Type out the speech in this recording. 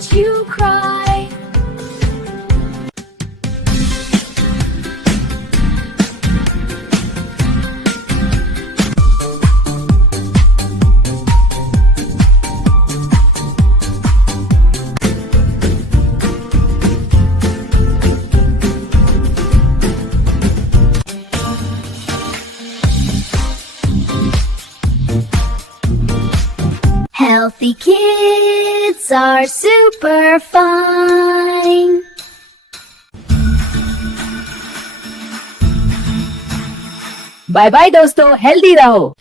watch you cry. Healthy kids are super fine. Bye bye दोस्तों, healthy रहो।